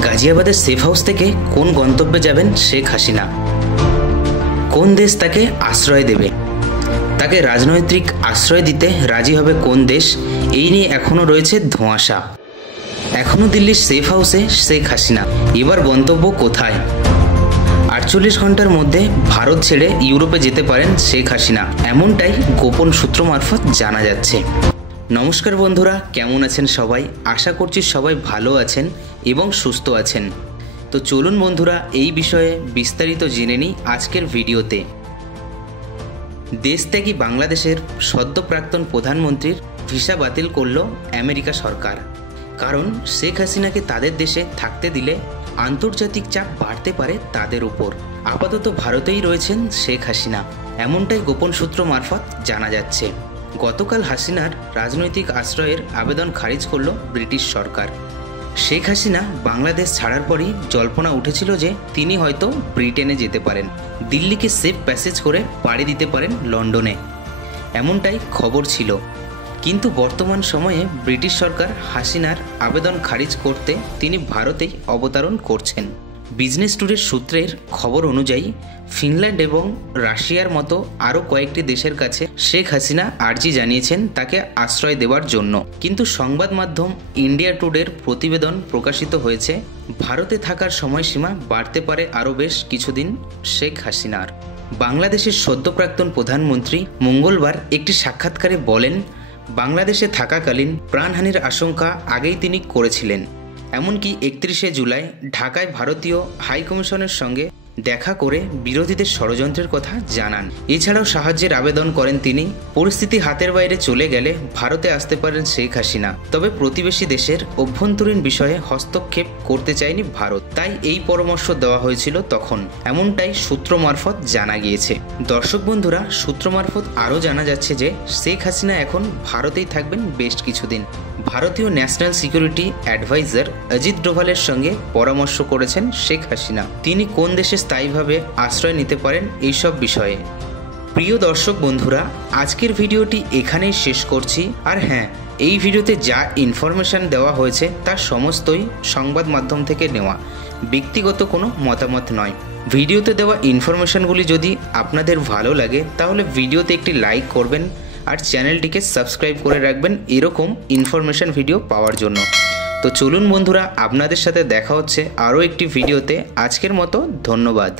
গাজিয়াবাদের safe house থেকে কোন গন্তব্যে যাবেন শেখ হাসিনা? কোন দেশ তাকে আশ্রয় দেবে? তাকে রাজনৈতিক আশ্রয় দিতে রাজি হবে কোন দেশ? এই নিয়ে এখনও রয়েছে ধোঁয়াশা। এখনও দিল্লির সেফ হাউসে শেখ হাসিনা, এবার গন্তব্য কোথায়? 48 ঘন্টার মধ্যে ভারত ছেড়ে ইউরোপে যেতে পারেন শেখ হাসিনা, এমনটাই গোপন সূত্র মারফত জানা যাচ্ছে। নমস্কার বন্ধুরা, কেমন আছেন সবাই? আশা করছি সবাই ভালো আছেন এবং সুস্থ আছেন। তো চলুন বন্ধুরা, এই বিষয়ে বিস্তারিত জেনে নিই আজকের ভিডিওতে। দেশত্যাগী বাংলাদেশের সদ্য প্রাক্তন প্রধানমন্ত্রীর ভিসা বাতিল করল আমেরিকা সরকার। কারণ শেখ হাসিনাকে তাদের দেশে থাকতে দিলে আন্তর্জাতিক চাপ বাড়তে পারে তাদের উপর। আপাতত ভারতেই রয়েছেন শেখ হাসিনা, এমনটাই গোপন সূত্র মারফত জানা যাচ্ছে। গতকাল হাসিনার রাজনৈতিক আশ্রয়ের আবেদন খারিজ করল ব্রিটিশ সরকার। শেখ হাসিনা বাংলাদেশ ছাড়ার পরই জল্পনা উঠেছিল যে তিনি হয়তো ব্রিটেনে যেতে পারেন, দিল্লিকে সেফ প্যাসেজ করে পাড়ি দিতে পারেন লন্ডনে, এমনটাই খবর ছিল। কিন্তু বর্তমান সময়ে ব্রিটিশ সরকার হাসিনার আবেদন খারিজ করতে তিনি ভারতেই অবতরণ করছেন। বিজনেস টুডের সূত্রের খবর অনুযায়ী ফিনল্যান্ড এবং রাশিয়ার মতো আরও কয়েকটি দেশের কাছে শেখ হাসিনা আর্জি জানিয়েছেন তাকে আশ্রয় দেওয়ার জন্য। কিন্তু সংবাদ মাধ্যম ইন্ডিয়া টুডের প্রতিবেদন প্রকাশিত হয়েছে, ভারতে থাকার সময়সীমা বাড়তে পারে আরও বেশ কিছুদিন শেখ হাসিনার। বাংলাদেশের সদ্য প্রাক্তন প্রধানমন্ত্রী মঙ্গলবার একটি সাক্ষাৎকারে বলেন, বাংলাদেশে থাকাকালীন প্রাণহানির আশঙ্কা আগেই তিনি করেছিলেন। এমনকি 31শে জুলাই ঢাকায় ভারতীয় হাইকমিশনের সঙ্গে দেখা করে বিরোধীদের ষড়যন্ত্রের কথা জানান। এছাড়াও সাহায্যের আবেদন করেন তিনি। পরিস্থিতি হাতের বাইরে চলে গেলে ভারতে আসতে পারেন শেখ হাসিনা, তবে প্রতিবেশী দেশের অভ্যন্তরীণ বিষয়ে হস্তক্ষেপ করতে চায়নি ভারত, তাই এই পরামর্শ দেওয়া হয়েছিল তখন, এমনটাই সূত্র মারফত জানা গিয়েছে। দর্শক বন্ধুরা, সূত্র মারফত আরও জানা যাচ্ছে যে শেখ হাসিনা এখন ভারতেই থাকবেন বেশ কিছুদিন। ভারতীয় ন্যাশনাল সিকিউরিটি অ্যাডভাইজার অজিত ডোভালের সঙ্গে পরামর্শ করেছেন শেখ হাসিনা, তিনি কোন দেশে স্থায়ীভাবে আশ্রয় নিতে পারেন এইসব বিষয়ে। প্রিয় দর্শক বন্ধুরা, আজকের ভিডিওটি এখানেই শেষ করছি। আর হ্যাঁ, এই ভিডিওতে যা ইনফরমেশন দেওয়া হয়েছে তার সমস্তই সংবাদ মাধ্যম থেকে নেওয়া, ব্যক্তিগত কোনো মতামত নয়। ভিডিওতে দেওয়া ইনফরমেশনগুলি যদি আপনাদের ভালো লাগে তাহলে ভিডিওতে একটি লাইক করবেন আর চ্যানেলটিকে সাবস্ক্রাইব করে রাখবেন এরকম ইনফরমেশন ভিডিও পাওয়ার জন্য। তো চলুন বন্ধুরা, আপনাদের সাথে দেখা হচ্ছে আরও একটি ভিডিওতে। আজকের মতো ধন্যবাদ।